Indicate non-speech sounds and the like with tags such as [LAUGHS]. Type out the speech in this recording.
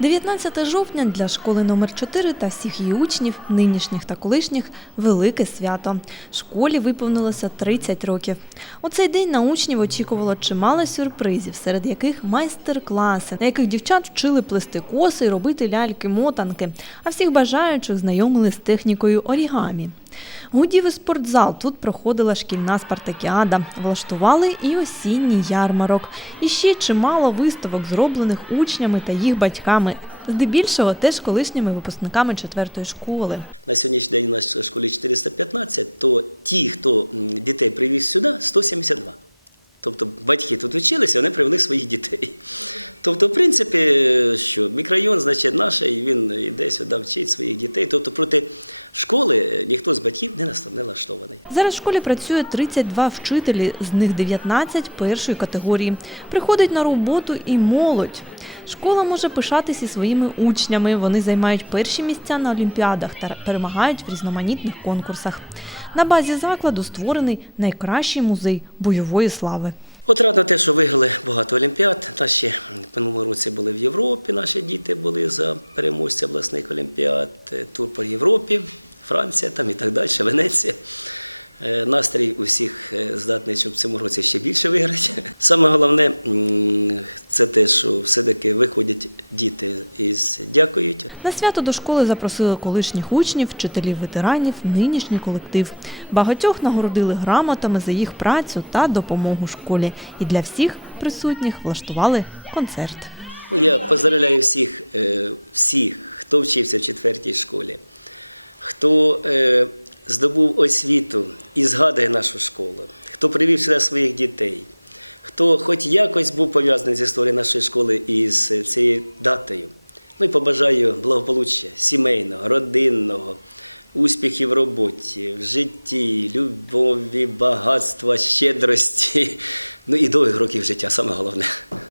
19 жовтня для школи номер 4 та всіх її учнів, нинішніх та колишніх, велике свято. Школі виповнилося 30 років. У цей день на учнів очікувало чимало сюрпризів, серед яких майстер-класи, на яких дівчат вчили плести коси і робити ляльки-мотанки, а всіх бажаючих знайомили з технікою орігамі. Гудів і спортзал тут проходила шкільна спартакіада, влаштували і осінній ярмарок. І ще чимало виставок, зроблених учнями та їх батьками, здебільшого теж колишніми випускниками четвертої школи. На сьогоднішній день у нас в школі 415, то ті, хто дітей привіз сюди, 172. Тобто батьки тут вчилися, вони привели своїх дітей. Тобто, в принципі, що мікрорайон, значить, наш, і він йде сюди вчить своїх дітей. Тобто проти школи е, ніхто з батьків не налаштований. Зараз в школі працює 32 вчителі, з них 19 першої категорії. Приходить на роботу і молодь. Школа може пишатися своїми учнями. Вони займають перші місця на олімпіадах та перемагають в різноманітних конкурсах. На базі закладу створений найкращий музей бойової слави. От радно те, що виграли багато олімпіад. Наші минулому році були в Європі, наші діти були за переможця обласних олімпіад, е, тур по Європі, Франція там і так далі, Венеція. Е, Настрій у всіх е, здатний, щоб в цьому році ще більше виграти. [LAUGHS] Саме головне це те, що все-таки виходять діти із дякують. На свято до школи запросили колишніх учнів, вчителів ветеранів, нинішній колектив. Багатьох нагородили грамотами за їх працю та допомогу школі. І для всіх присутніх влаштували концерт. Ну, Я поздравляю всіх, е, всіх, хто вчився в четвертій школі, хто здобув освіту і згадує нашу школу, хто привів сюди своїх дітей, хто хоч якось був пов'язаний з історією нашої школи і з цією датою. Ну і побажаю благополуччя сімейного, родинного, успіхів в роботі, в житті, любові, багатства, щедрості, ну і довгих років життя, саме головне.